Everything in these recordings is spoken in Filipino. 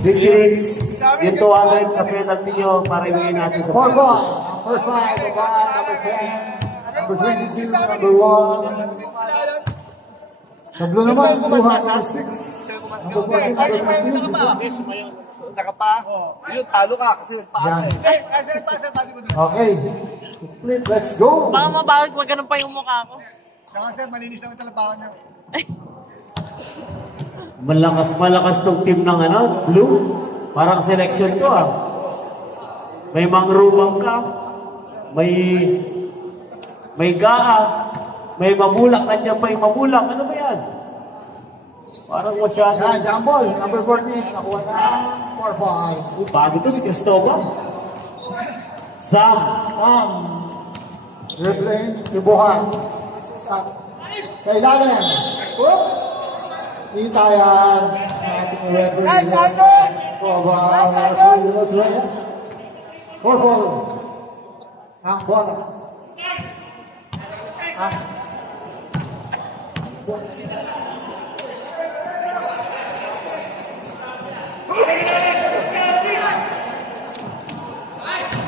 Victories, yung 200 sa penalty nyo para ibigay natin sa First five, number 10, number 22, number 1. Sa blue naman, number 6, number 14, number 15. Nakapa. Yun, talo ka kasi nagpaasa eh. Okay. Complete, let's go. Baka mabawag, wag ganun pa yung mukha ko. Saka sir, malinis naman talabakan niya. Malakas tong team ng blue. Parang selection to May mangrumang ka. May gaa. May mabulak. Nandiyan pa yung mabulak. Ano ba yan? Parang masyado. Yan, jumble. Number 14. Nakuha na. 4-5. Bago to si Cristobal. Sam. Dribbling. Tubuhan. Kailangan. Oop. Kita yan. Ating referee. Cristobal. Referee. 4-4. Ang bola.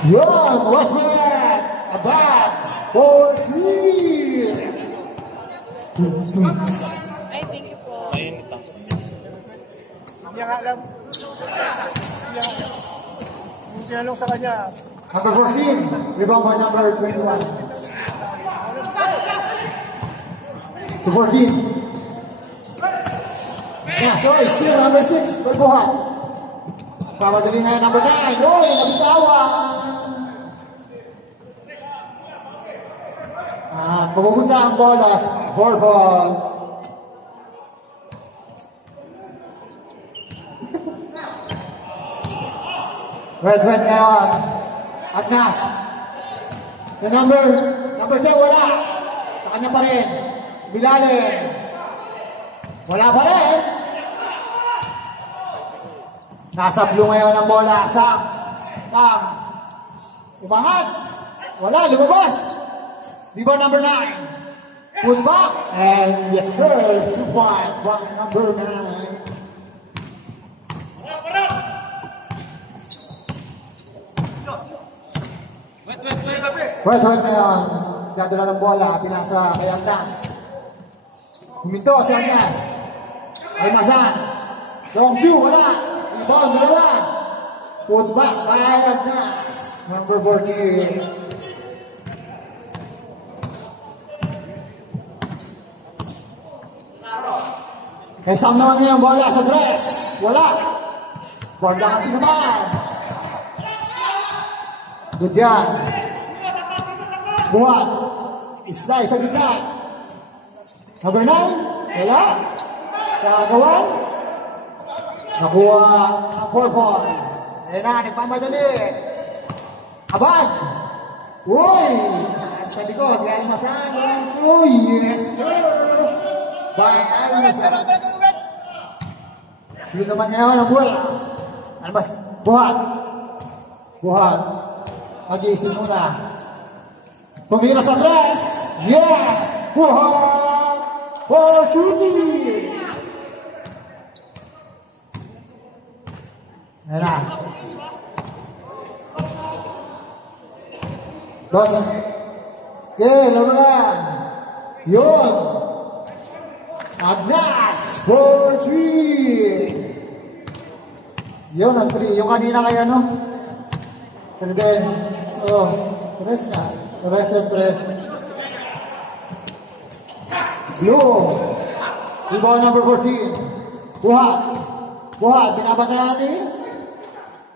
Yon, what's that? A bat for 3. Ay, thank you po. Hindi nga alam. Kung tinanong sa kanya. Number 14, rebound by number 21. To 14. Yeah, sorry, still number 6, Berbuhat. Pamadali nga number 9. Oy, nabitawan. At pupunta ang bola sa 4-ball. Red ngayon. At Nas. Yung number 10 wala. Sa kanya pa rin. Bilalin. Wala pa rin. Nasa blue ngayon ang bola. Sam. Umangat. Wala, lumabas. Rebound number 9. Put back. And yes sir, 2 points from number 9. Wait ngayon. Dadala ng bola. Pinasa kay Agnas. Huminto si Agnas. Ay Masan. Long 2, wala. Rebound, dalawa. Put back by Agnas. Number 14. Kay Sam naman niya ang bola sa dress. Wala. Bordangan din naman. Good yan. Buhat. Isla, sa gitna. Number 9. Wala. Kagawan. Nakuha ang 4-ball. Ayan na, nagpamadali. Abad. Uy. Sa likod, kay Almasan. 2. Yes, sir. By Almasan. Blue naman ngayon ang bola. Almas. Buhat. Mag-iisip muna. Pumira sa dress. Yes! Buhat! For 2. Ayan na. Dos. Okay, laban lang. Yun. Agnas for 3. Yun, ang 3. Yung kanina kaya, no? Pero then, press na. Press and press. Blue. Rebound number 14. Buhat, binabantayan ni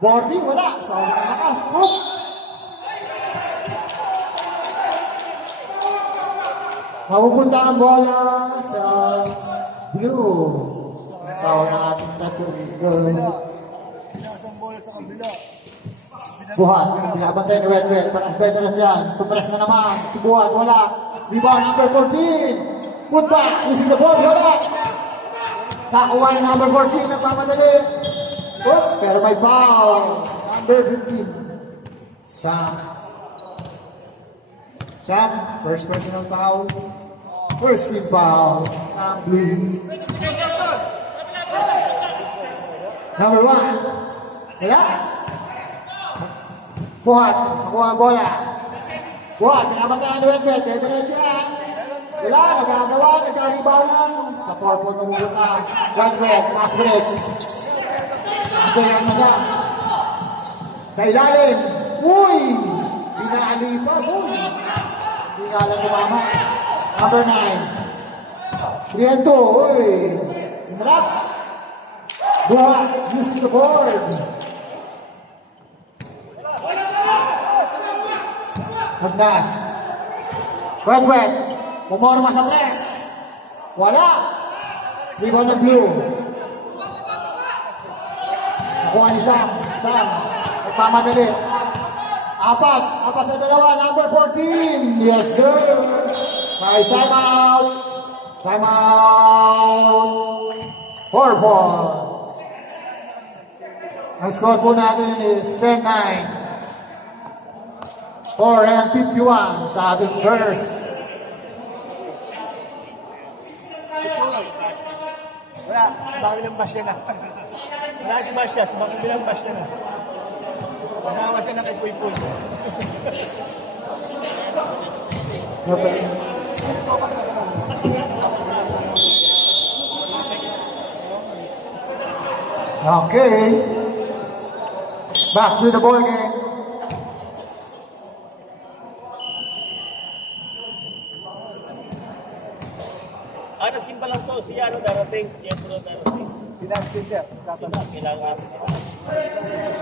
Bordy, wala. Sa lakas. Mapupunta ang bola sa blue. Tao na ating tatlo. Buhat, pinabantay ni Red. Panas better yan. Pumpress na naman. Si Buhat, wala. Rebound number 14. Put back. Using the ball, wala. Nakuha na number 14. Nagmamadali. Pero may foul. Number 15. Sam, first personal foul. First team foul. Blue. Number 1. Wala. Buhat. Nakuha ang bola. Buhat. Pinapatahan ni Wetwet. Diretso yan. Wala. Nagagawa. Nagka-rebound lang. Sa 4 point mabubuta. Wetwet. Pass break. Antayan na siya. Sa ilalim. Uy! Pinaali pa. Uy! Hindi nga lang tumama. Number 9. 3-2. Uy! Inrap. Buhat. Using the board. Magdas. Wetwet. Pumorma sa 3. Wala. Rebound ng blue. Nakuha ni Sam. Sam. Nagmamadali. 4 sa 2. Number 14. Yes, sir. Nice time out. Time out. 4-4. Ang score po natin is 10-9. 4-51 sa ating first. Wala, sumaki ng bash yan na. Wala si bash yan, sumaki bilang bash yan na. Umawa siya na kay Puy-Puy. Okay. Back to the ball game. Nagsimba lang to. Si ano darating. Si Jeffro darating. Pinaskin siya. Kailangan.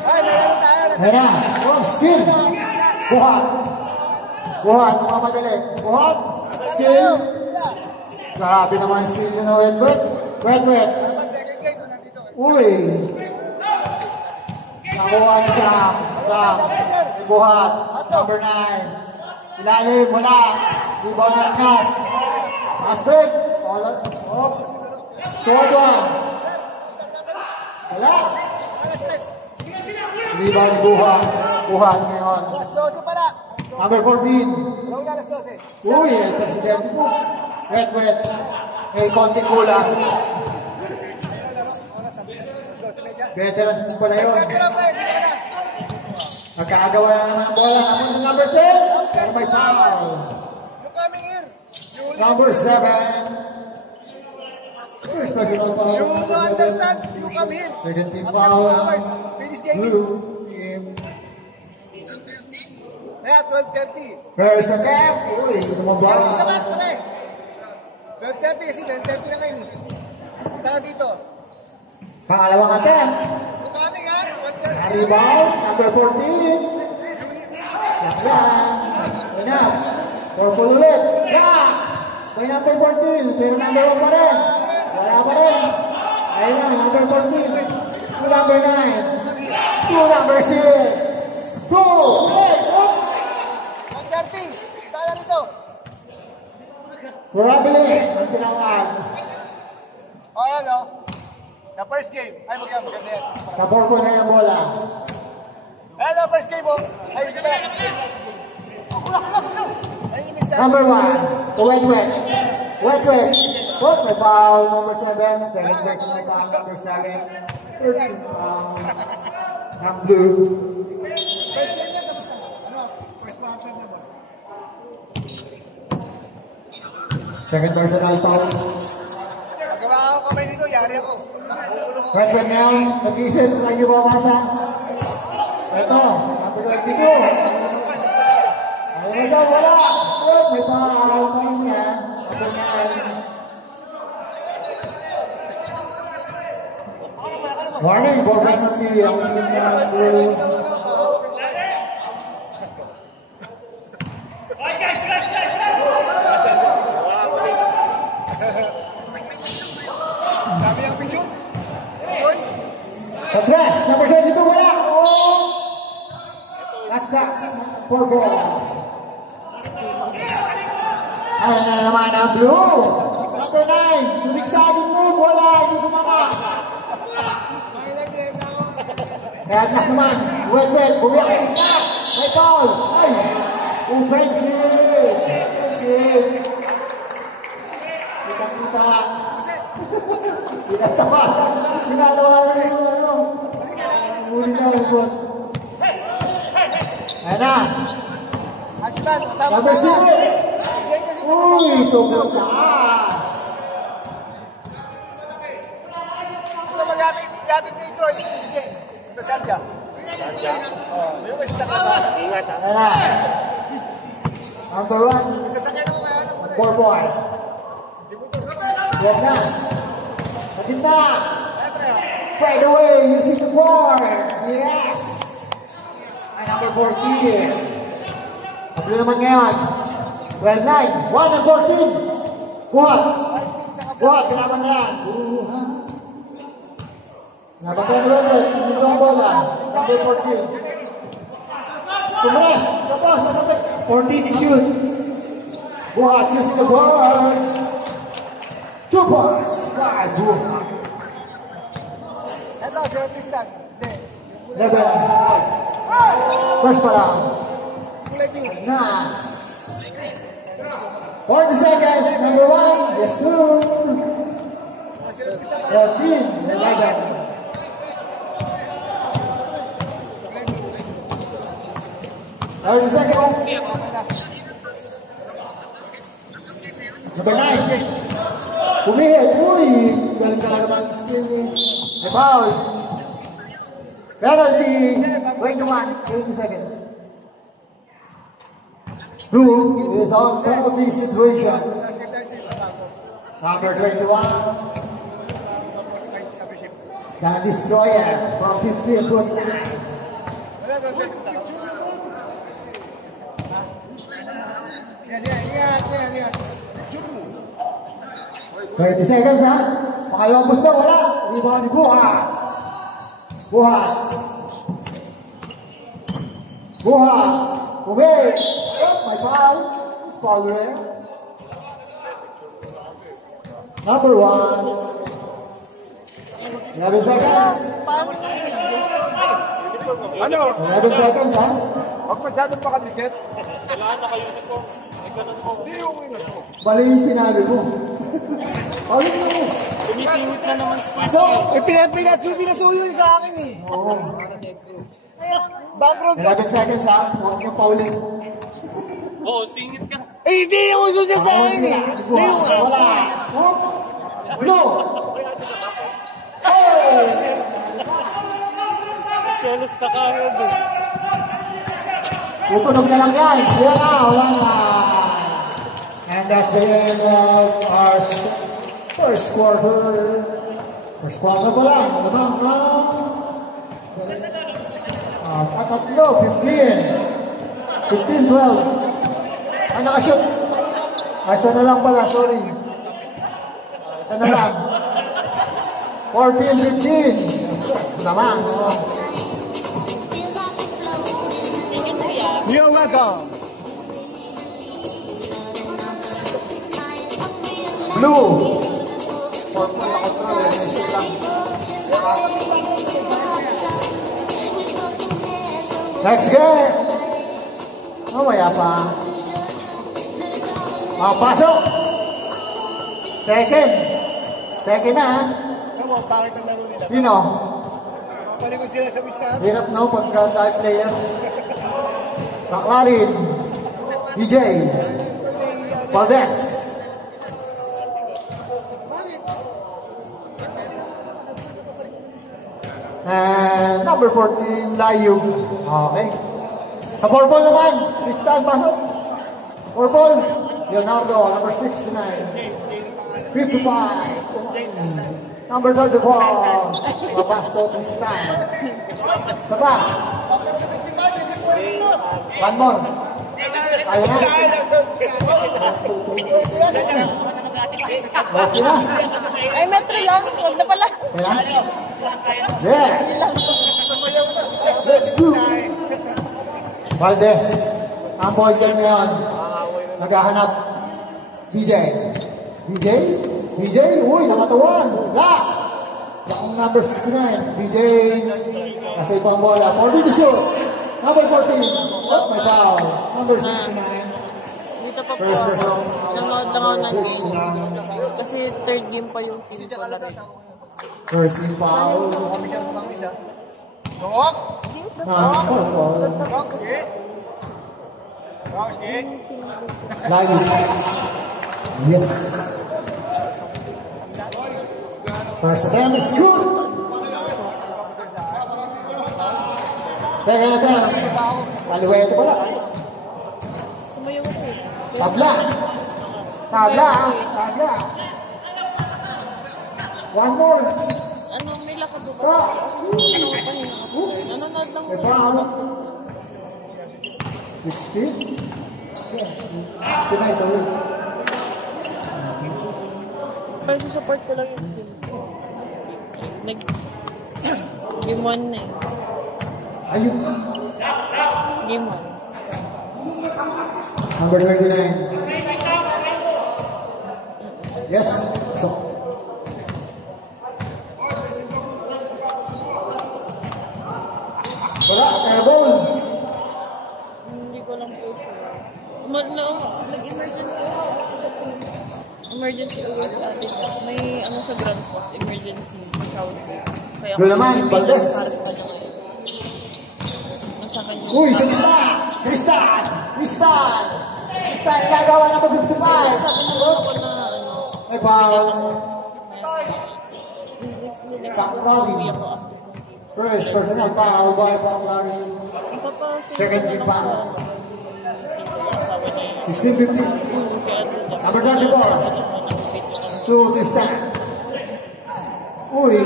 Ay, meron tayo. Ayan na. Oh, still. Buhat. Buhat. Mamadali. Buhat. Still. Grabe naman still yun na Wetwet. Wetwet. Second game, nandito. Uy. Nakuha ni Sam. Sam. Buhat. Number 9. Ilalim. Wala. Rebound ng Nas. Pass break. Off. Third one. Wala. Rebound ni Buhat. Buhat ngayon. Alas 12 para. Number 14. Gawin na alas 12. Uy, el presidente po. Wetwet. May konting kulang. Veterans po pala yun. Magkakagawa na naman ang bola. Napunta sa number 10. Pero may foul. You coming here. Number 7. First personal foul. You Number understand? 7. You come here. Second team After foul. 2 hours, finish game. Blue team. Kaya 12:30. First attempt. Uy, ito naman ba? Sa match na eh. 12:30 kasi 10:30 na kayo. Punta ka dito. Pangalawang attempt. Punta ka na yan. 1:30. Rebound. Number 14. Yan. Enough. Purple ulit. Lock. May number 14. Pero number 1 pa rin. Wala pa rin. Ayun lang. Number 14. To number 9. To number 6. 2. 3. 1:30. Punta ka dito. Probably. Ang tinawag. O ano? The first game. Ay, maganda yan. Sa purple na yung bola. Ano, first game mo? Ay, hindi ba? Sige game yan, sige. Ay, yung miss Number 1. To Wetwet. Wetwet. Oh, may foul. Number 7. Second personal foul. Number 7. Third team foul. Ng blue. First game yan, tapos na. Ano? First quarter na, boss. Second personal foul. Nagawa ako kamay dito, yari ako. Bukulo ko. Wetwet na yun. Nag-isip. Kaya nyo mamasa. Ito. Number 22. Ay, may daw. Wala. Oh, may foul. Foul mo na. Number 9. Warning for penalty. Ang team ng blue. Sabi ang picture? Oy! Atras, number 22, wala! Oh! Last sacks, 4-4. Ayan na naman ang blue. Number 9, sumiksagin mo, wala, hindi kumama. Kaya atras naman, Wetwet, bumiyak sa gitna. May foul, ay! Offensive! Offensive! Kita-kita. Ginatawa na yung ano. huli na, boss. Ayan na. Hatchman, tama Number na. 6. Uy, sobrang taas. Ano ba natin dito? Ibigay. Ito, Sarja. Yung isa sa kata. Ingat ha. Ayan na. Number 1. Sasakyan ako kaya. 4-4. Yan na. Sa gitna. Right away, using the board. Yes. Ay, number 14. Sabi naman ngayon. 12-9. 1 and 14. Buhat. Buhat, kailangan na yan. Buhat. Nabagay na rin. Ito ang bola. Number 14. Tumras. Tapos, natapit. 14 is shoot. Buhat, using the board. 2 points. By Buhat. Ito, si Tristan. Level. First pa lang. Nice. 40 seconds. Number 1. Yes, sir. 13. 11. Seconds. Number 9. Pumihit. Uy. Galing talaga mga skill ni. May foul. Penalty. 21. 20 seconds. Blue is on penalty situation. Number 21. The destroyer from 15 to 29. 20 seconds ha. Makalawang gusto, wala. Rebound ni Buhat. Buhat. Buhat. Okay. Oh, my foul. It's foul rare. Number 1. 11 seconds. Ano? 11 seconds ha. Huwag masyadong pakadikit. Kailangan naka-uniform. May ganun mo. Hindi yung winner mo. Bali yung sinabi mo. Paulit mo. Sumisingit na naman si So, Pinasuyo sa akin eh. oh, Background ko. 11 seconds ha. Huwag niyong paulit. Oo, singit ka na. Eh, hindi yung uso siya sa akin eh. Layo nga. Wala. Whoop. No. Hey! Selos ka karod eh. Tutunog na lang yan. Yan na. Wala na. And that's the end of our first quarter. First quarter pa lang. Lamang na. Patatlo. 15. 15-12. Ah, nakashoot. Isa na lang pala. Sorry. Isa na lang. 14-15. Lamang. You're welcome. Blue. For pala control. Shoot lang. Next game. Mamaya pa. Pasok. Second. Second na ha. Tama, bakit ang laro nila? You know. Papalikod sila sa pista. Hirap na pagka tayo player. Baklarin. DJ. Valdez. And number 14, Layug. Okay. Sa purple naman, Tristan, pasok. Purple, Leonardo, number 69. 55. Number 34, Papasto, Tristan. Saba. One more. Ayun na. Okay na. Ay, metro lang. Huwag na pala. Ayun na. Yeah. Let's go. Valdez. Ang boyder ngayon. Naghahanap. DJ. DJ? DJ? Uy, nakatawan. Lock. Lock number 69. DJ. Nasa ibang bola. 40 to shoot. Number 14. Oh, may foul. Number 69. Dito pa po. First person. Nanonood lang ako ng game. 69. Kasi third game pa yung team ko na rin. First foul. Dok? Four ball. Dok, sige. Dok, sige. Lagi. Yes. First attempt is good. Second attempt. Kaliwa ito pala. Sumayaw ako. Tabla. Tabla. Tabla. One more. Ano, may lakad ba? Ano, pahinga ako. Oops. Nanonood lang May ako. foul. 60. 69, sorry. Pero support ko lang yung team ko. Game 1 na eh. Ayun. Game 1. Number 29. Yes. So. Wala, pero goal. Hindi ko lang po sure. Nag-emergency ako sa atin sa team. Emergency away sa atin siya. May ano sa Grand Force, emergency sa Saudi. Kaya Yun naman, Valdez. para sa kanya ngayon. Nasa kanya. Uy, sa gitna. Kristal. Kristal. Kristal, nagagawa ng pag-55. Sabi na lang ako na ano. May foul. Back Robin. First personal foul by Pangari. Second team foul. 16-15. Number 34. To Tristan. Uy.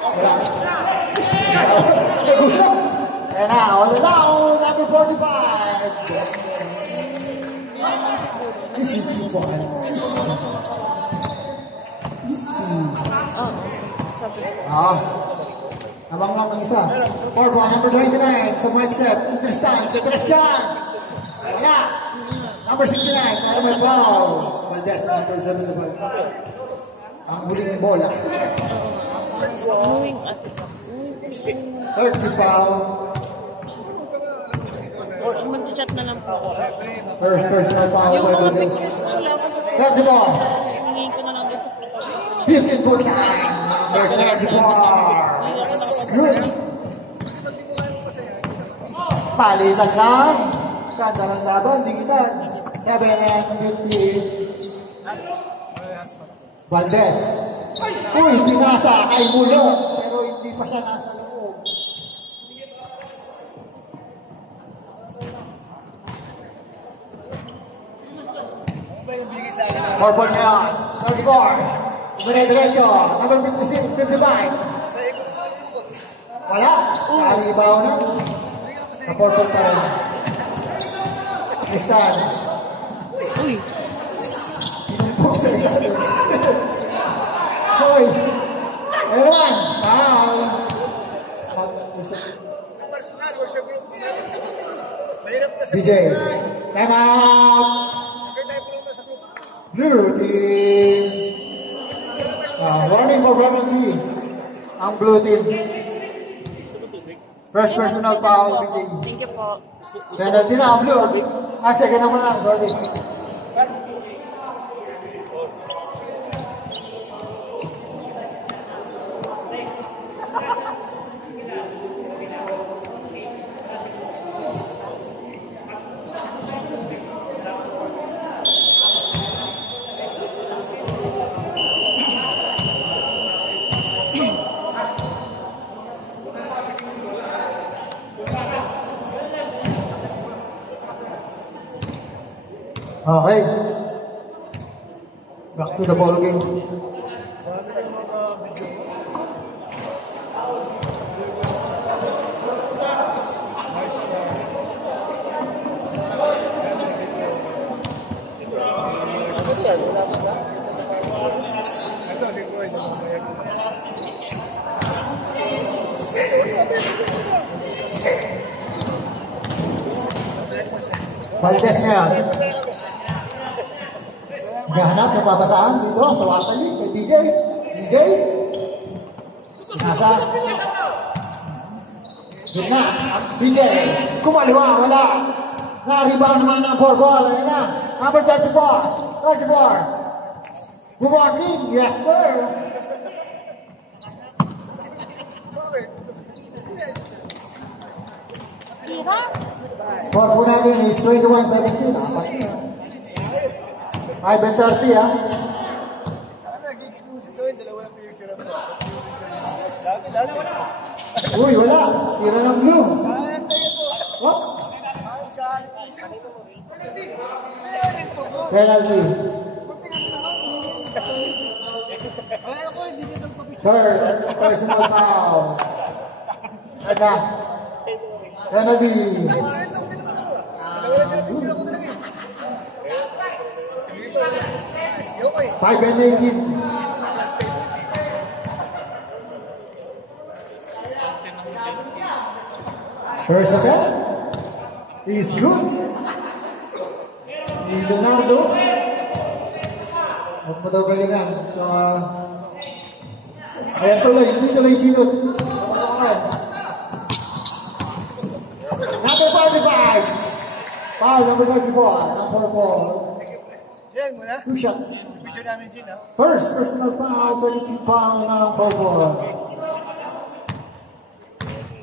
Wala. Nagulat. And now, all alone, number 45. Easy, people. Easy. Abang lang ng isa. Fourth one, number 29. Sa white step. To Tristan. To Tristan. Wala. Number 69. Ano may foul? Valdez, number 7 the ball. Ang huling bola. Moving at 30 foul. mag-chat na lang po ako. First personal foul Yung by mga Valdez. pictures wala ako sa 30 ball. hingin ko na lang din sa photo. 15 foot line. Number 34. Good. Palitan lang. Ganda ng laban, digitan. 7 and 50. Valdez. Uy, pinasa kay Mulong. Pero hindi pa siya nasa loob. Ano ba yung bigay sa akin? Purple na yan. 34. Dire-diretso. Number 56, 55. Wala. Nakaribaw na. Sa purple pa rin. Kristal. Uy! Inumpok sa ilalim. Hoy. Meron. Foul. Sa personal or sa group, mahirap na sa DJ. Time out. Never tayo pulunta sa group. Blue team. Warning for penalty. Ang blue team. First personal foul, BJ. Thank you po. Penalty na ang blue. Second naman lang. Sorry. Okay. Back to the ball game. Marami na yung mga video. Ito, si Kuya, ito, Valdez ngayon. Naghahanap ng babasahan dito sa Wakali kay BJ. BJ. Nasa. Gitna. BJ. Kumaliwa. Wala. Na-rebound naman ng 4 ball. Ayan na. Number 34. 34. Good morning. Yes, sir. Score po natin is 21-17. Apat. 5-30 ha. Nag-exclusive gawin, dalawa ng picture ako. Lagi. Uy, wala. Tira ng blue. What? Penalty. Third personal foul. Ada. Penalty. Dalawa na sila picture ako talaga. 5-18. First attempt is good. Ni Leonardo. Huwag mo daw galingan. Ayan tuloy, hindi tuloy sinod. Number 45. Foul number 44. Number 4. Yan mo na. Two shot. Picture namin din ha. First personal foul, second team foul ng purple.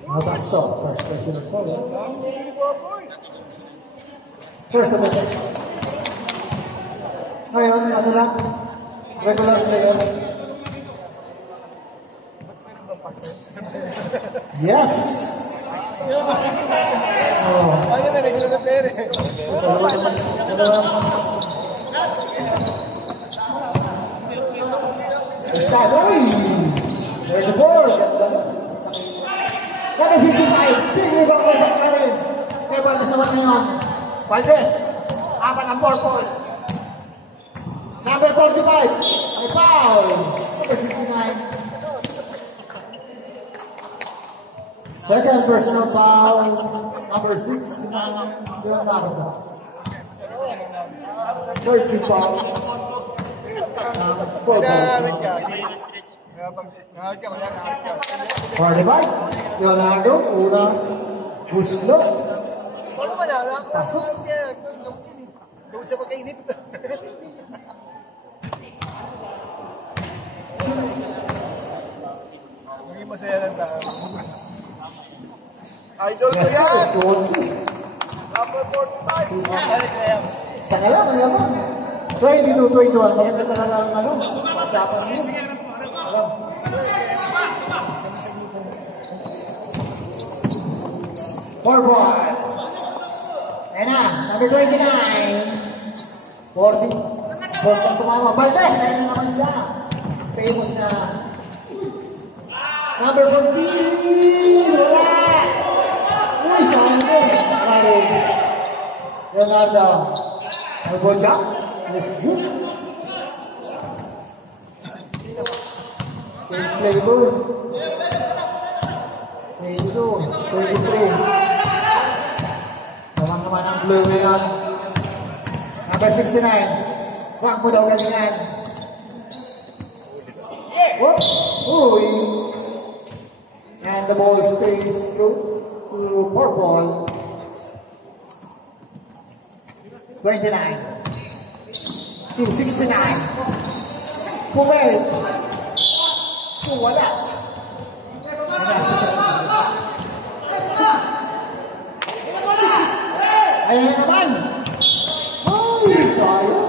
That's stop. First personal foul. First attempt. Ngayon, ano lang? Regular player. Yes! Oh. Ano na, regular na player eh. Dalawa naman. Estado. There's the board. Number 55. Big rebound by Baccarin. Kaya naman ngayon. Valdez. Apat ang purple. Number 45. May foul. Number 69. Second personal foul. Number 6. Leonardo. Third team foul. Nangalit ka. Nangalit ka. 45. Leonardo. Una. Buslo. Ano ba na? Pasok. Gawin sa pagkainit. Maging masaya lang tayo. Idol ko Yes, sir. yan! 2-2. Number 45! Balik na yan. Sana lang, ang laman. 22-21. Maganda talaga ang ano. Matsapan niyo. Alam. Forward. Ayan na. Number 29. 40. 40 tumama. Valdez. Ayan na naman siya. Famous na. Number 14. Wala. Uy, sayang din. Claro. Leonardo. Elbow jump. Let's do it. Same flavor. 22, 23. Naman ang blue ngayon. Number 69. Huwag mo daw galingan. Whoop! Uy! And the ball stays to purple. 29. To 69. Pumel. To wala. Ayan na naman. Ay, sayang.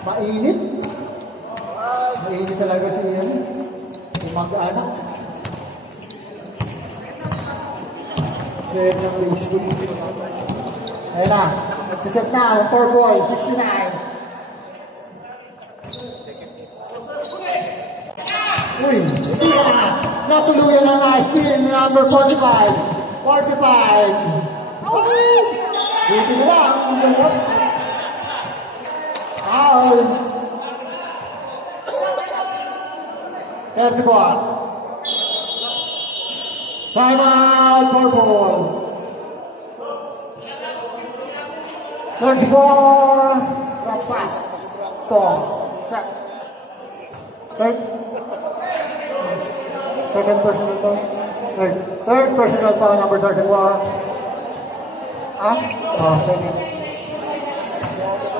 Mainit. Mainit talaga si Ian. Yung mag-anak. Kaya na Facebook. Ayan na. Nagsiset na. Purple. 69. Uy, hindi ka na. Natuluyan na na. Still number 45. 45. Oh! Buti mo lang. Hindi mo. Foul. 31. Time out, purple. 34. Rapas. Strong. Second personal foul. Third personal foul, number 34. Oh, second.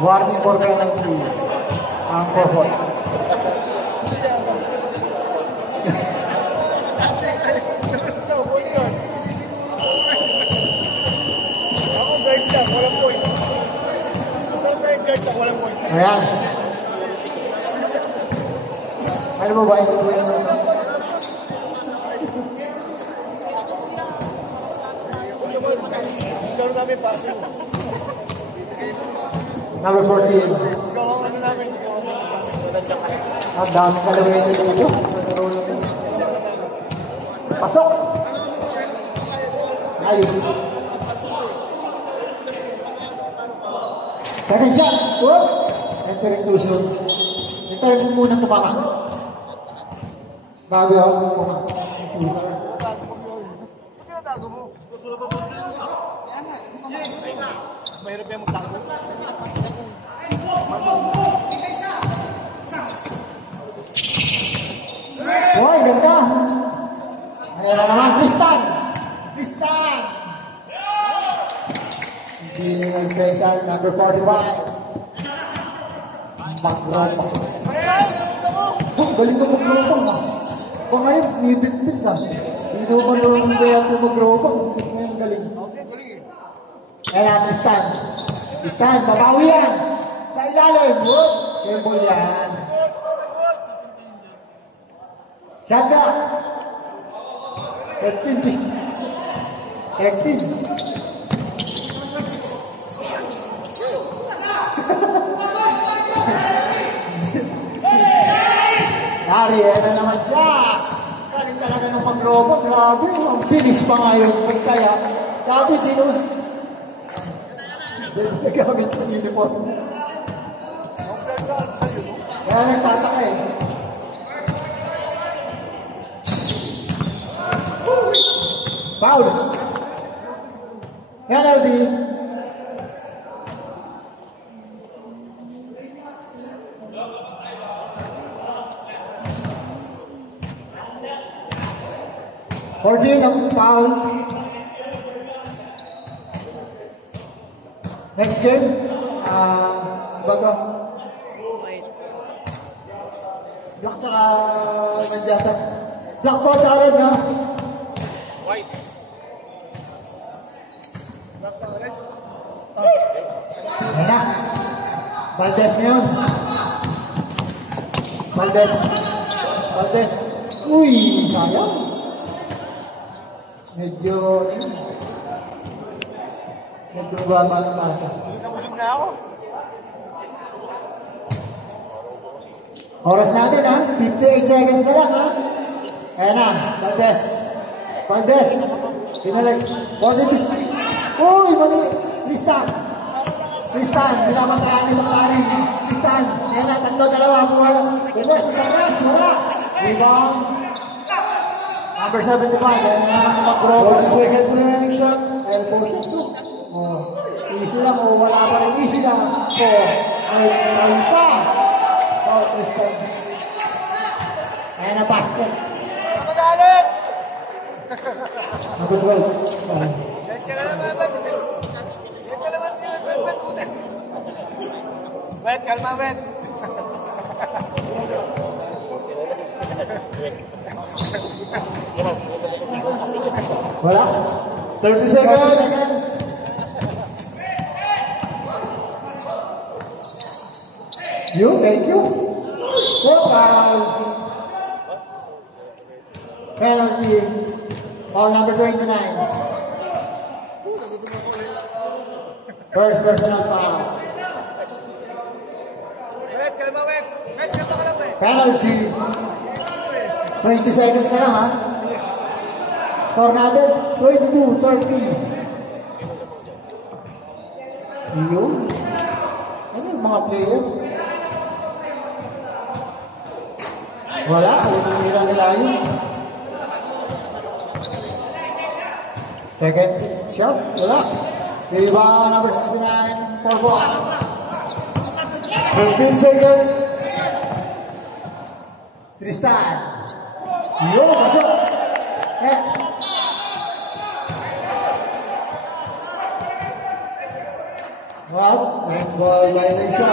Warning for penalty. Ang purple. Ayan. Ano mo ba? Hindi ko yan. Laro namin para sa iyo. Number 14. Ikaw ang ano namin, ikaw ang ano namin. Ang dami kalawin nito dito. Pasok! Ayun. Second shot. Whoop! Entering too soon. Hintayin mo muna tumama. Bago ako kumama. Tinatago mo. Mahirap yan magtago. Hoy, ganda! Ayan na naman, Tristan! Tristan! Hindi nag-faisal, number 45. Mag-robot. Oh, galing na mag-robot ha. O ngayon, nibit-bit ha. Hindi naman naman kaya po mag-robot. Ngayon, galing. Ayan na, Tristan. Tristan, babawi yan. Sa ilalim. Whoop! Symbol yan. Shot ka. 13. 13. Dari, na naman siya. Galing talaga ng pag-robot. Grabe, ang bilis pa ngayon. Kaya, dati di naman. Nagamit sa uniform. Kaya nagtataka eh. Foul. Penalty. Fourteen ang foul. Next game, bago. Black tsaka Manjata. Black po tsaka red na. White. Ayan na. Valdez na yun. Valdez. Valdez. Uy, sayang. Medyo baba ang pasa. Nabusog na ako. Oras natin ha. 58 seconds na lang ha. Ayan na. Valdez. Valdez. Pinalag. Uy, mali. Tristan. Tristan. Pinapatahan ito kanin. Tristan. Ayan na. Tatlo, dalawa. Pumwesto sa ras. Wala. Rebound. Number 75. Ayan na naman mag-grow. 40 seconds na yung shot. Ayan po shot to. Oh. Easy lang. Oh, wala pa rin. Easy lang. Oh. Ay, talita. Oh, Tristan. Ayan na basket. Magalit! Number 12. Yan ka na naman, Wet. Yan ka naman siya, Wet. Wet, kalma, Wet. Wala. 30 seconds. Thank you. Foul. Penalty. Foul number 29. First personal foul. Wet, kalma, Wet. Wet, kalma ka lang, Wet. Penalty. 20 seconds na lang ha. Score natin 22-13. Yun. Ano yung mga players? Wala. Umunira nila yun. Second shot. Wala. Diba number 69 for 15 seconds. Tristan. Yun. Masuk. Well, that ball violation.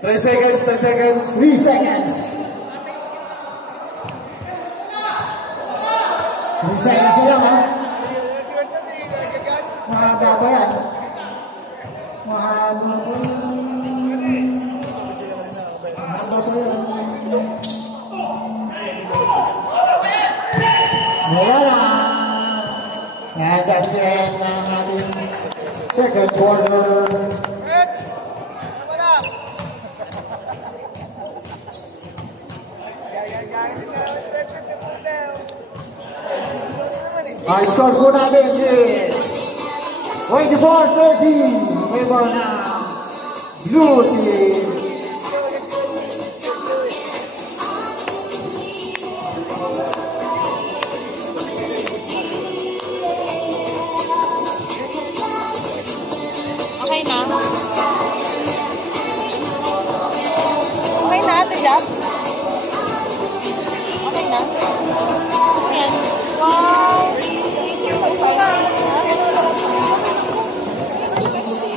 3 seconds, 3 seconds. 3 seconds. 3 seconds na lang ha. Mahaba pa yan. Mahaba pa yan. Mahaba pa yan. Wala na. And that's it ng ating second quarter. Ang score po natin is 24-30. Favor na Blue Team. Okay na? Okay na, Ate Jack? Okay na? Ayan. Wow!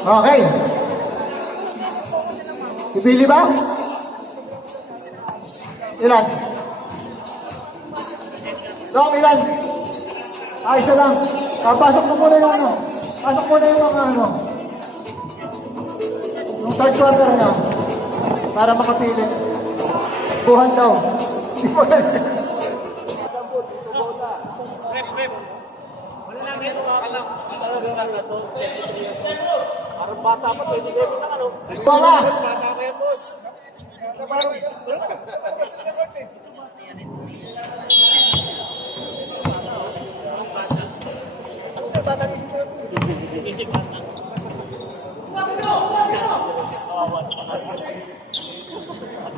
Okay. Pipili ba? Ilan? Long, ilan? Isa lang. Pasok mo muna yung ano. Pasok muna yung mga ano. Yung third quarter niya. Para makapili. Buhan daw. Hindi mo ganyan. Parang bata pa, 27 na ano. Wala. Bata ko yan, boss.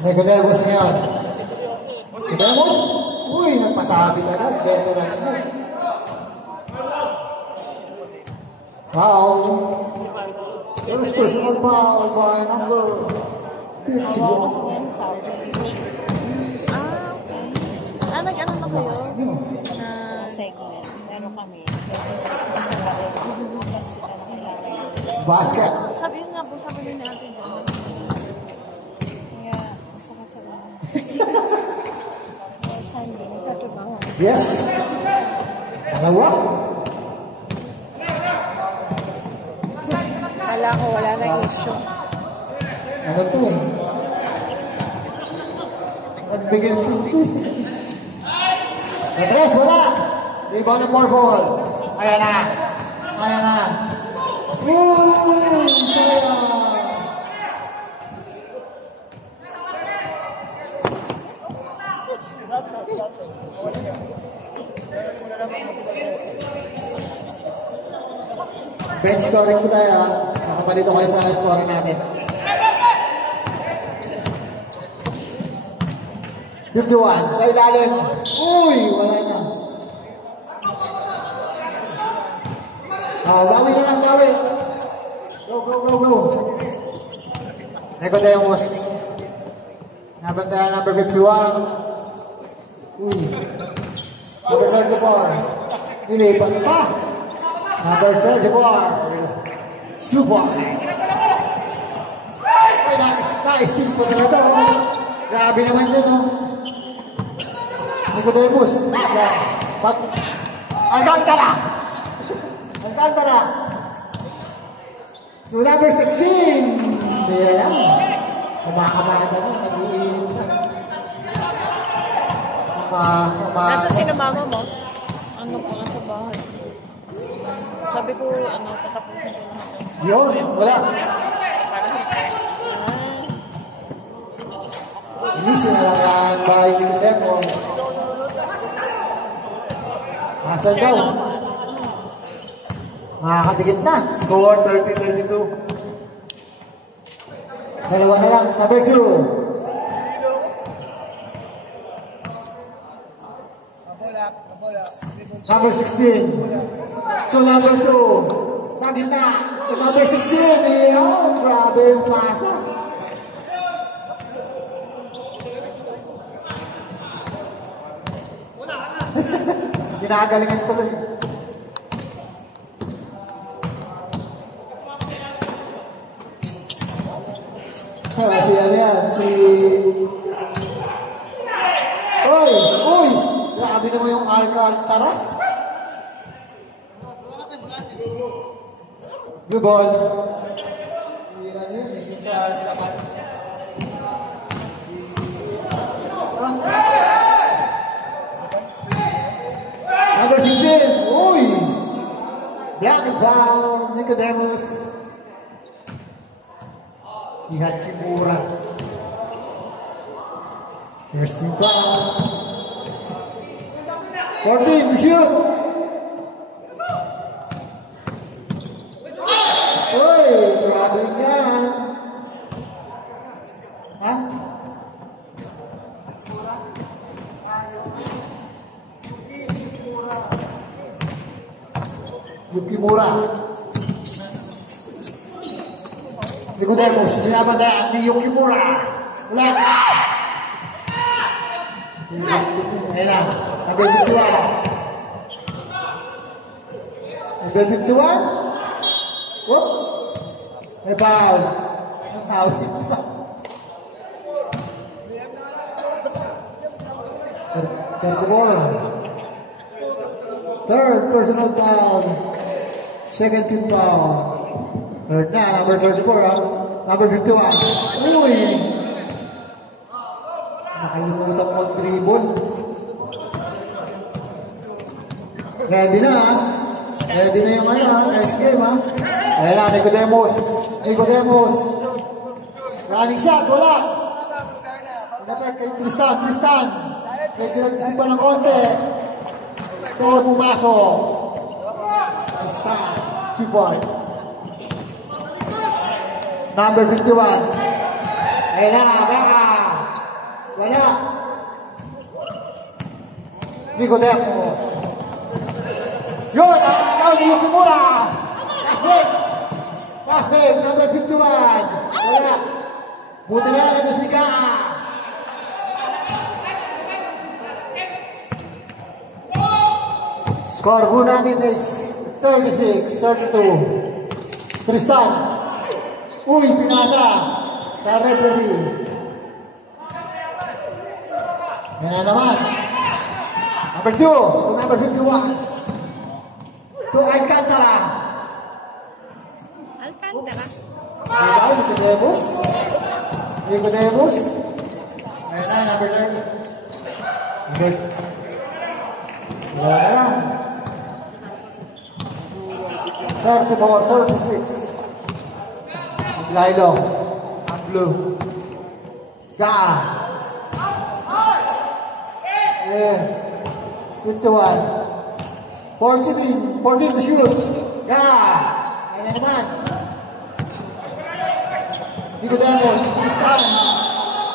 Nicodemus ngayon. Nicodemus? Uy, nagpasabi agad. Veterans mo. Foul. There's personal foul by number 51. Nag-ano na kayo? Yun. Na segment. Meron kami. Basket. Sabi yun nga po, sabi yun ni Ate John. Kaya, masakit sa mga. Sunday, nagtatrabaho. Yes. Dalawa. Kala ko wala na yung issue. Ano to eh? Nagbigil dito eh. Andres, wala. Rebound ng ball. Ayan na. Ayan na. Uy, sayang. Bench scoring po tayo ha. Makapalito kayo sa scoring natin. 51. Sa ilalim. Uy, wala na. Bawi na lang, bawi. Go, go, go, go. Nicodemus. Nabanda na number 51. Uy. Number 34. Ilipat pa. Number 34. Super. Ay, na-steal ko na ito. Grabe naman yun, no? Nicodemus. Yan. Alcantara. Alcantara. To number 16. Hindi na. Kumakamada na. Nag-uinit na. Nasa sinamama mo? Ano po, nasa bahay. Sabi ko, tatapusin ko lahat. Yun, wala. Easy na lang yan by Nicodemus. Asan daw? Makakadikit na. Score 30-32. Dalawa na lang. Number 2. Number 16. To number 2. Sa gitna. To number 16. Oh, grabe yung pasa. Ginagalingan tuloy. Si ano yan? Si... Uy! Uy! Grabe naman yung Alcantara. Blue ball. laban. Number 16. Uy! Black and foul, Nicodemus. Hachimura. First team foul. 14 to shoot. Uy, grabe nga. Ha? Yukimura. Nicodemus, binabantaan ni Yukimura. Wala. Ayan na, number 51. Number 51. Whoop. May foul. Ang foul. Third personal foul. Second team foul. Third na, number 34 ha. Number 51. Uy! Nakalimutan ko mag-dribble. Ready na ha. Ready na yung next game ha. Ayan na, Nicodemus. Nicodemus. Running shot, wala. Napek kay Tristan. Medyo nag-isipan ng konti. Pero pumasok. Tristan. 2 point. Number 51. Ayan na, Gaka. Wala. Nicodemus. Yun, nakakagaw ni Yukimura. Last break, number 51. Wala. Buti na lang ito si Gaka. Score po natin is 36-32. Tristan. Uy, pinasa sa referee. Yan na naman. Number 2 to number 51. To Alcantara. Alcantara? Diba? Nicodemus. Ayan na, number 3. Good. Wala na lang. 34-36. Lilo. Ang blue. Gaa. Yeah. 51. 14 to shoot. Gaa. Ayan na naman. Nicodemus. Tristan.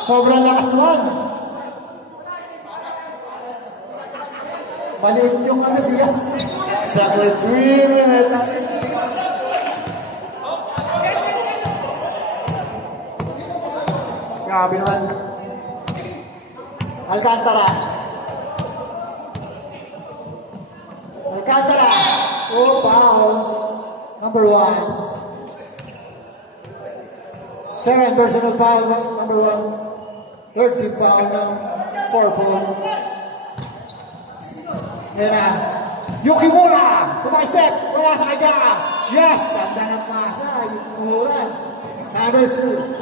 Sobrang lakas naman. Maliit yung bigas. Exactly 3 minutes. Grabe naman. Alcantara. Oh, foul. Number 1. Second personal foul, number 1. Third team foul ng purple. Yan na. Yukimura! Sumakistep! Wala sa kanya! Yes! Tanda ng pasa. Yukimura. Number 2.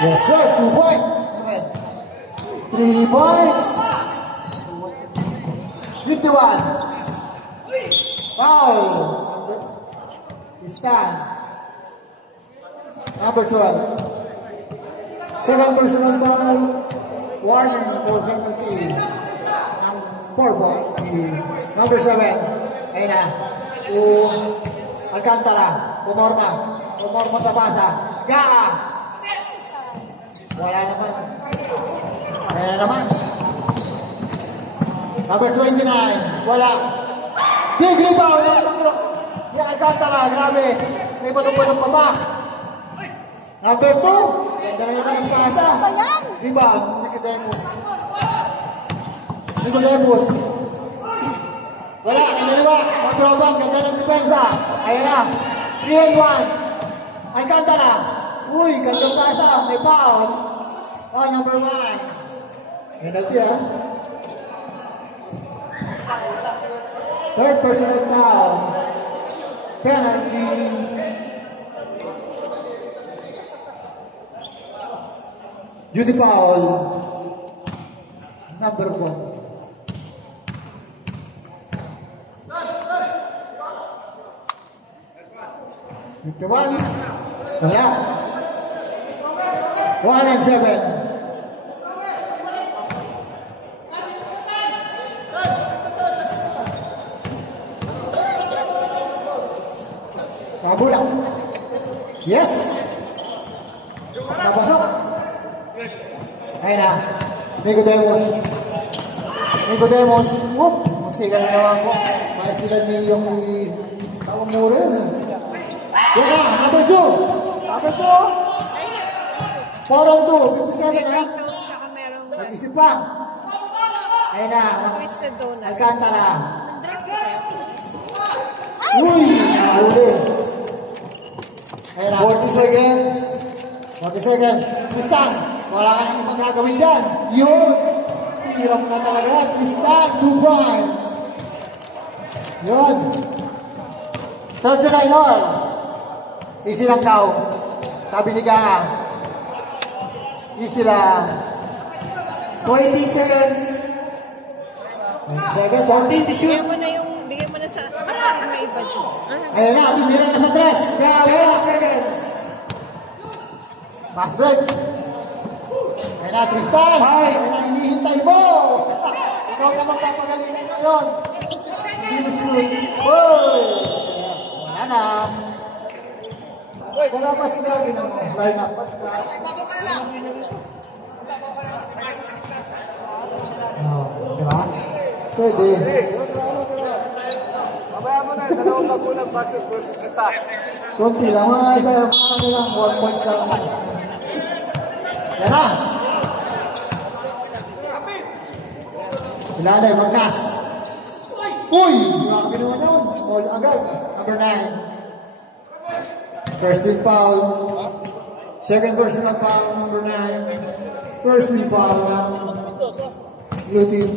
Yes, sir. 2 points. 3 points. 51. Foul. Stand. Number 12. Second personal foul. Warning for penalty. Purple. Number 7. Ayun na. Alcantara. Umorma sa pasa. Gaa. Wala naman. Number 29. Wala. Big rebound. Yung Alcantara. Grabe. May batong-batong pa ba? Number 2. Ganda na naman ang pasa. Rebound. Nicodemus. Wala. Ano na ba? Magdrawbang. Ganda ng depensa. Ayan na. 3-1. Alcantara. Uy, gandang pasa. May foul. Oh, number 1. Penalty, ha? Third personal foul. Penalty. Duty foul. Number 1. 51. Wala. 1-7. Kabula. Yes. Nabasok. Ayun na. Nicodemus. Nicodemus. Whoop. Munti ka na naman ko. Mahal sila yung tawamura yun eh. Yan na. Number 2. Number 2. 4-2. 57 na. Nag-isip pa. Ayun na. Twisted donut. Alcantara. Uy! Nahuli. Ayun na. 40 seconds. 40 seconds. Tristan, wala ka nang ibang gagawin dyan. Yun! Hirap na talaga. Tristan, 2 points. Yun. 39 all. Easy lang daw. Sabi ni Ganga. Easy lang. 20 seconds. 20 seconds. 40 to shoot. Bigyan mo na sa, para may iba dyan. Ayun na, tinira na sa 3. Ganga. 10 seconds. Pass break. Ayun na, Tristan. Ayun na, hinihintay mo. Ikaw na magpapagalingan ngayon. Hindi mo shoot. Uy! Wala na. Wala pa sinabi ng line up. Diba? Pwede. Mamaya mo na, dalawang magulang basketball isa. Kunti lang. Mga isa lang. 1 point lang. Yan na. Ilalay, Magnas. Uy! Grabe naman yun. All agad. Number 9. First team foul. Second personal foul, number 9. First team foul ng blue team.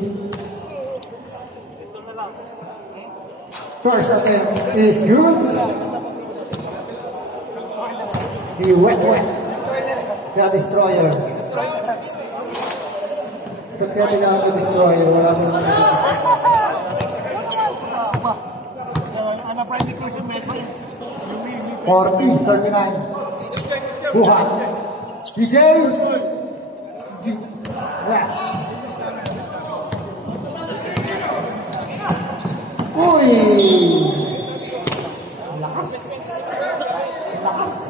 First attempt is good. The wet. The destroyer. Ba't kaya tinawag the destroyer? Wala mo naman dito. Ano pa yung inclusion method? 40, 39. Buhat. DJ. Yeah. Uy! Lakas. Lakas.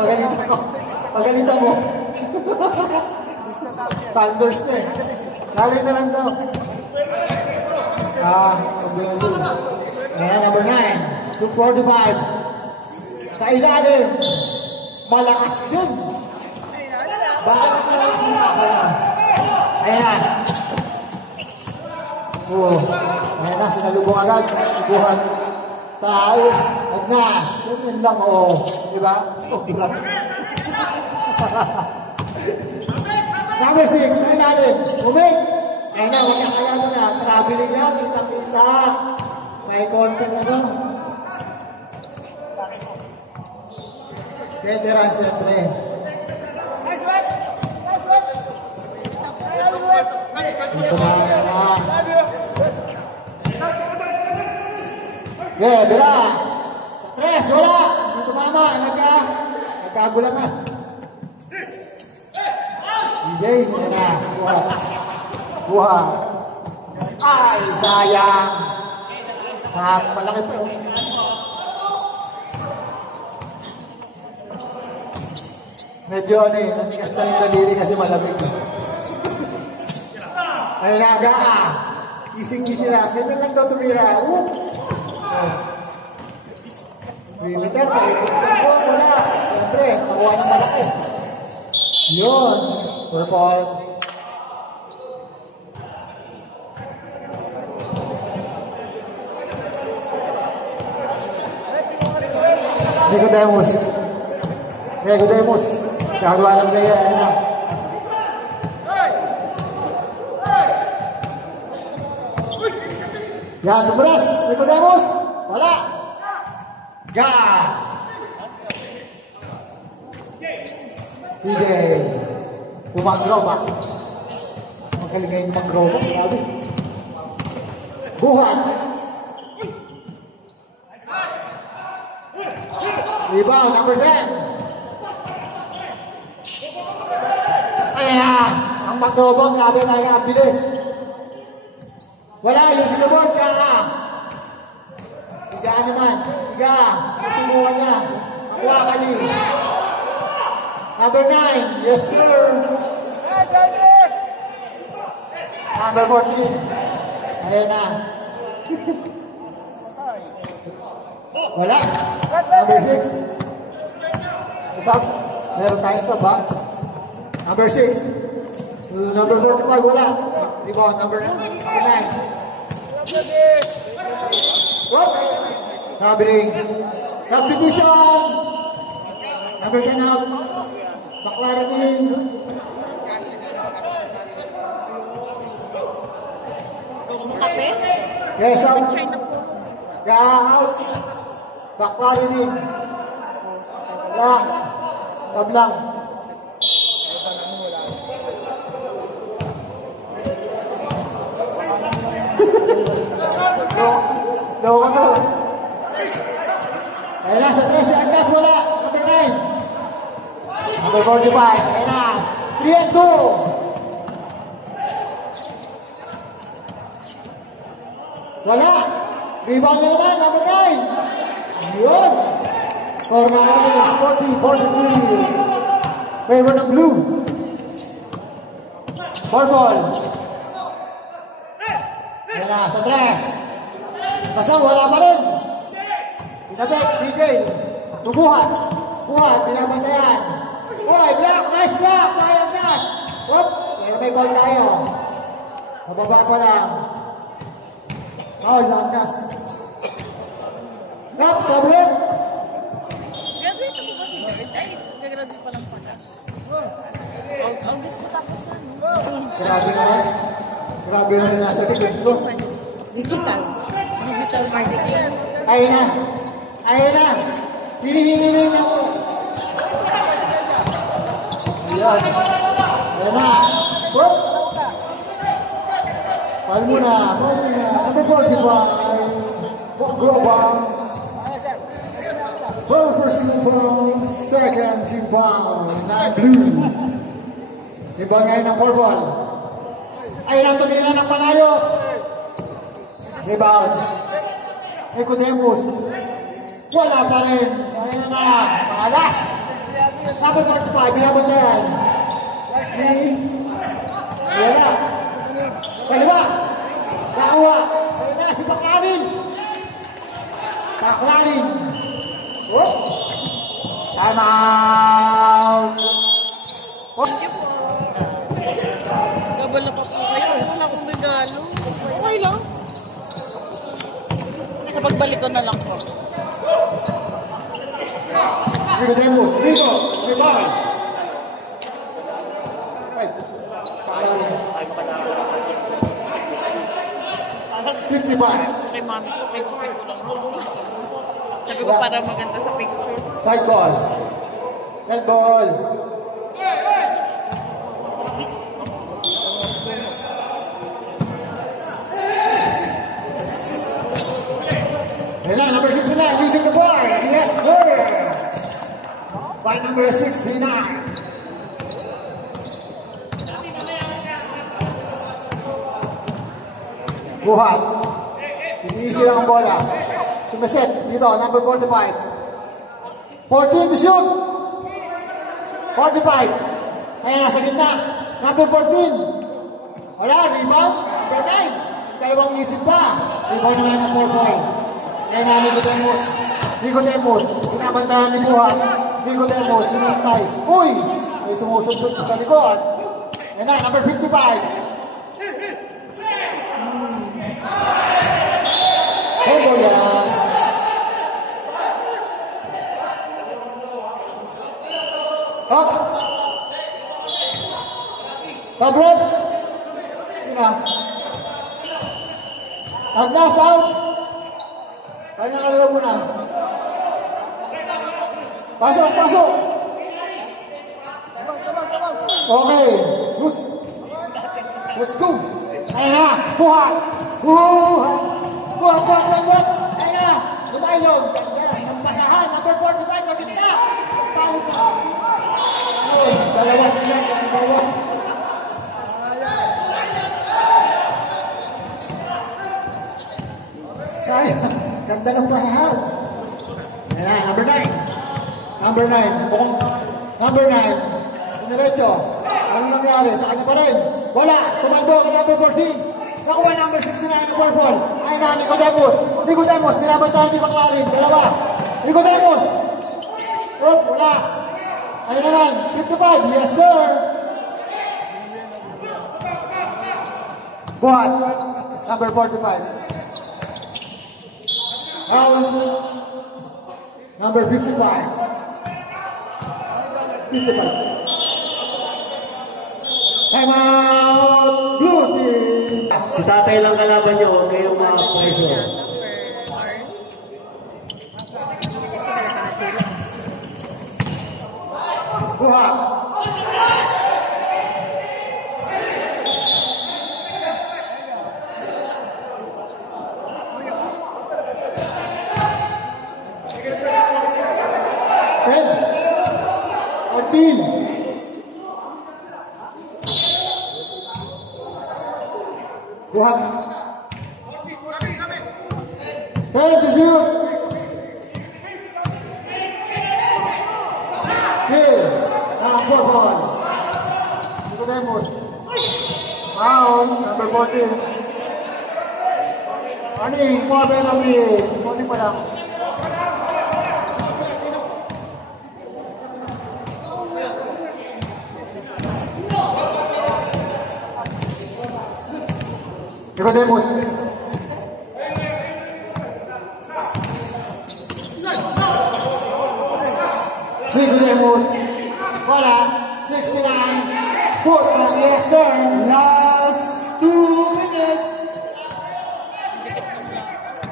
Pagalitan ko. Pagalitan mo. Thunders na eh. Lali na lang daw. Pagbilang doon. Ayan, number 9. 245. Sa ilalim. Malakas din. Bakit na lang sinakala? Ayan na. Ayan na, sinalubong agad. Ibuhan. Sa Agnas. Yun lang, diba? Sobra. Number 6. Sa ilalim. Umig. Ayan na, wala kaya mo na. Traveling lang. Kita-kita. May konting ano. Veteran siyempre. Dito na naman. Bira. Sa 3, wala. Dito mama. Nagkagulangan. DJ, yan na. Buha. Ay, sayang. Malaki pa. Medyo natigas na yung daliri kasi malamig. Ay, naga. Ising-ising na. Ganyan lang daw tumira. Perimeter, talipong wala. Siyempre, nakuha ng malaki. Yun. Purple. Nicodemus. Nicodemus. Gagawa ng gaya. Ayan na. Yan, tumulas. Nicodemus. Wala. Ga. PJ. Kumag-roba. Magaling mag-roba. Grabe. Buhat. Rebound, number 10. Ayan na. Ang mag-roba. Grabe na yung abilis. Wala. Using the board. Kaya. Siga naman. Siga. Kasubukan niya. Nakuha ka niya. Number 9. Yes, sir. Number 14. Ayan na. Wala. Number 6. Usap. Meron tayong saba. Number 6. Number 45. Wala. Rebound. Number 9. Whoop. Traveling. Substitution. Number 10 out. Baklara din. Kape? Yes, out. Try na po. Out. Baklara din. Wala. Tablang. No, no. Ayan na, sa 13 agkas wala. Number 9. Number 45. Ayan na. 3 and 2. Wala. Rebound na naman. Number 9. Yun. Score na natin is 40-43. Favor ng blue. 4 ball. Ayan na, sa 3. Basta wala pa rin. Pinabek, PJ. Tubuhan. Buhat, binabantayan. Boy, block, nice block. Bayang gas. Whoop, may ball tayo. Mababa pa lang. Foul, langkas. Kap, sabrim. Graduate ako ba si George? Ay, gagraduate pa lang pala. August ko tapos na, no? Grabe naman. Grabe naman nasa likod ko. Digital. Digital marketing. Ayun na. Ayun na. Pinihingi na ako. Ayan. Ayan na. Whoop. Paano muna? Paano muna? Number 45. Global. Personal ball. Second team ball. Line blue. Iba ngayon ng 4 ball. Ayun ang tumira ng palayo. Rebound. Nicodemus. Wala pa rin. Ayun na. Alas. Number 45. Binabantayan. Ayun na. Kaliwa. Nakuha. Ayun na. Si Baklarin. Baklarin. Whoop. Time out. Thank you po. Gabala pa po kayo. Wala akong regalo. Okay lang. Sa pagbalik ko na lang po. Nicodemus. Nico. Rebound. Right. Baklarin. 55. Kay mami ko, kay ko lang. Sabi ko para maganda sa picture. Side ball. Side ball. And now number 69 using the board. Yes, sir. By number 69. Buhat. Iniisi lang ang bola. Sumaset dito, number 45. 14 to shoot. 45. Ayan, nasa gitna. Number 14. Wala, rebound. Number 9. Ang dalawang isip pa. Rebound naman ang 4 ball. Ayan na, Nicodemus. Nicodemus. Pinabantahan ni Buhat. Nicodemus. Hinintay. Uy! May sumusunod sa likod. Ayan na, number 55. Hey, bola. Sabrep. Yun na. Agnas out. Kanya kalagaw muna. Pasok, pasok. Okay. Good. Let's go. Ayan na. Buhat. Buhat. Buhat, buhat, buhat, buhat. Ayan na. Lumaylog. Ganda. Nampasahan. Number 45 sa gitna. Pangit na. Ayun. Dalawa sila. Number 1. Sayang. Ganda ng pasahan. Ayan na. Number 9. Number 9. Mukhang number 9. Dinerecho. Anong nangyari? Sa kanya pa rin. Wala. Tumalbog. Number 14. Nakuha number 69 na purple. Ayun na. Nicodemus. Nicodemus. Binabantayan ni Baclarin. Dalawa. Nicodemus. Oop. Wala. Ayun naman. 55. Yes, sir. Buhat. Number 45. Number 55. 55. Time out! Blue team! Si tatay lang kalaban nyo, huwag kayong mga pressure. Buhat! Ted! 14! Buhat. 10 to shoot. Kill. Four ball. Nicodemus. Foul. Number 14. Ani, more penalty. 40 pa lang. Nicodemus. Nicodemus. Wala. 69. Put back. Yes, sir. Last 2 minutes.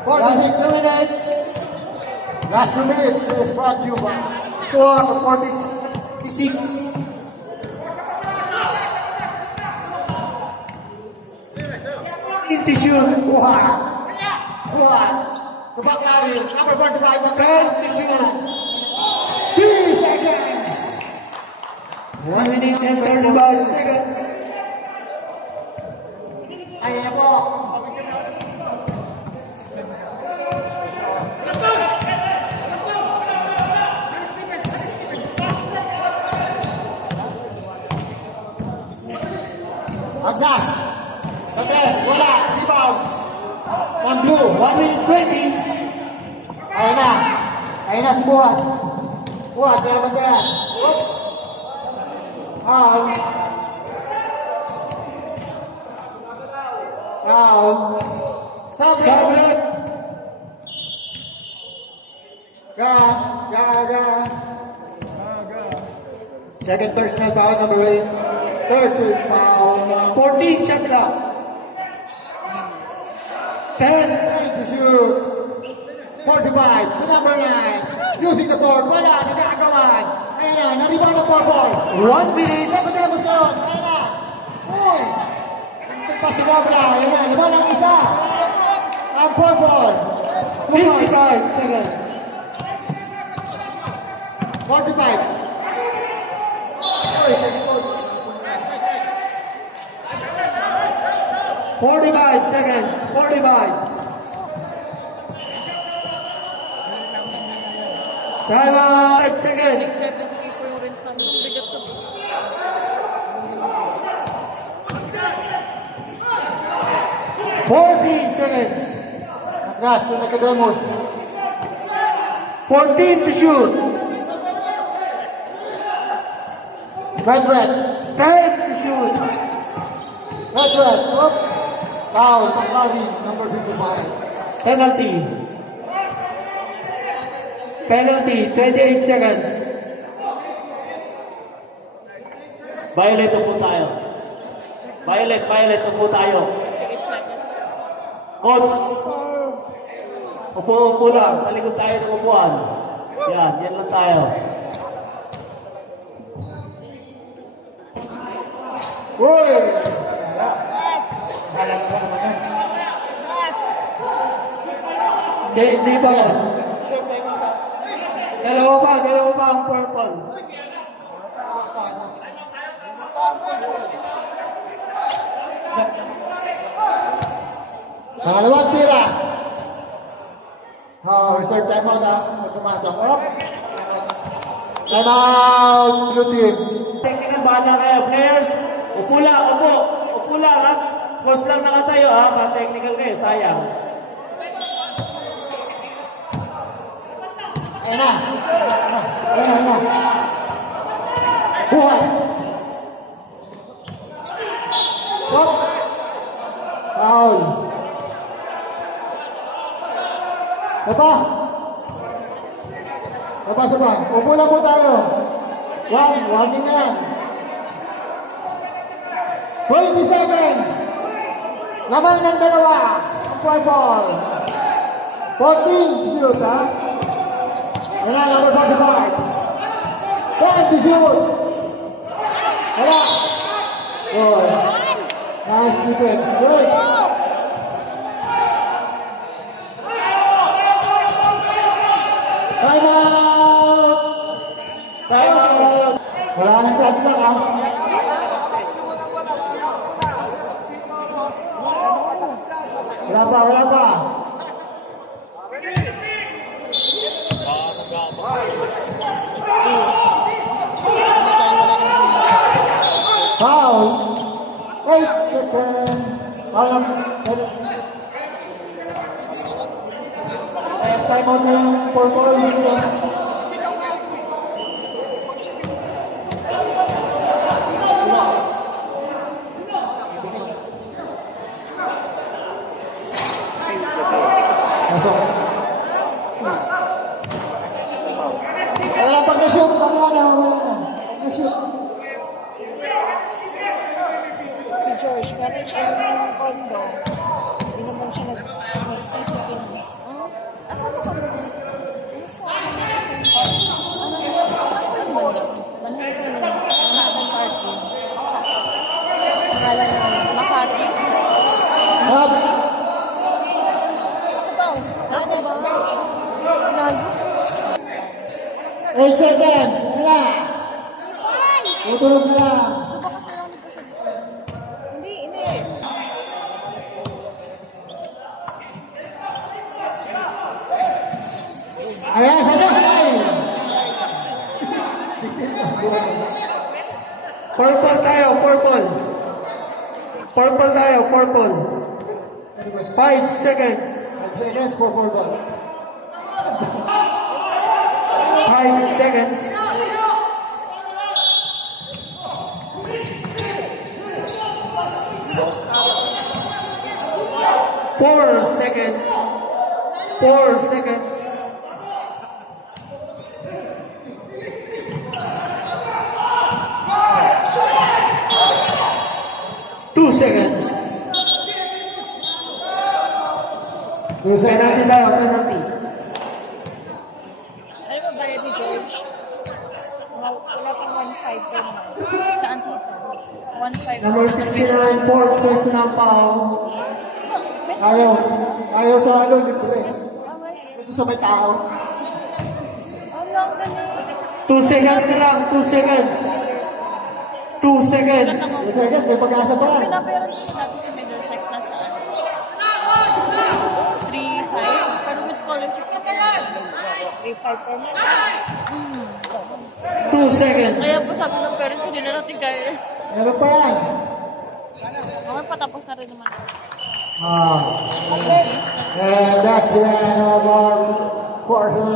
46 minutes. Last 2 minutes is brought to you by score 46. To shoot. Buhat. Buhat. Kubak lari. Number 45. Again to shoot. 3 seconds. 1 minute and 35 seconds. Ayan na po. Agnas. Patres, wala. Rebound. One blue. 1 minute 20. Ayun na. Ayun na si Buhat. Buhat, kaya ba kaya? Oop. Out. Out. Sabret. Ga. Second personal foul, number 8. Third foul, 14 shot clock. 10 to shoot. 45 to number 9. Using the board. Wala, nagkakagawan. Ayan na, na-rebound ang 4 ball. 1 minute. Tapos na yun. Ayan na. Uy. Ito'y pasinobra. Ayan na, naman ang isa. Ang 4 ball. 55 seconds. 45. Uy, sa likod. 45 seconds. 45. Time out. 5 seconds. 7K po yung rentan. Bigat sa 40 seconds. Agnas to Nicodemus. 14 to shoot. Wet. 10 to shoot. Wet. Oop. Foul. Baclarin. Number 55. Penalty, 28 seconds. Violate po tayo. Violet, upo tayo. Sige, seconds. Coach, upo lang. Sa likod tayo ng upuan. Yan lang tayo. Uy! Halaga ba naman yan? Hindi ba yan? Dalawa pa ang purple. Pangalawang tira. Reserve time out ha. Magkamasok. Time out, blue team. Technical, bahala kayo. Players, upo lang ha. Post lang nakatayo ha. Pa-technical kayo, sayang. Ayan na. Buhay. Stop. Foul. Saba. Upo lang po tayo. Warning na yan. 20 seconds. Lamang ng dalawa. Ang purple. 14 shoot, ha? Wala, number 45. 10 to shoot. Wala. Good. Nice defense. Good. Time out. Wala nang shot lang, ha? Wala pa. Foul. 8 seconds. Time out na lang. Purple. Kaya pag na-shoot, mamaya na. Na-shoot. Si George, meron siya ng condo. Hindi naman siya nag-stay sa Pinas. Asan mo ka ba? Ano sa same park? Ano ba niya? Manhattan Party. Pangalan ng Makati. Sa Cubao. Nakita sa Lago. 8 seconds. Wala. Tutulog na lang. So baka kailangan ko siya. Hindi. Ayan, sa next time. Purple tayo. 5 seconds. 5 seconds for purple. 5 seconds. Four seconds. 2 seconds. Penalty tayo, penalty. Ano ba bayad ni George? Wala pang 1.5 pa naman. Saan po? 1.5. Number 69, fourth personal foul. Ayaw sa libre. Gusto sa may tao. Ang galing. 2 seconds na lang, 2 seconds. 2 seconds. 2 seconds, may pag-asa pa. Pinapayaran ko natin sa Middlesex na saan? 3.5? Pero with scholarship ko 3.5 per month. 2 seconds. Kaya po sabi ng parents ko, hindi na natin kaya. Meron pa yan. Okay, patapos na rin naman. And that's the end of our quarter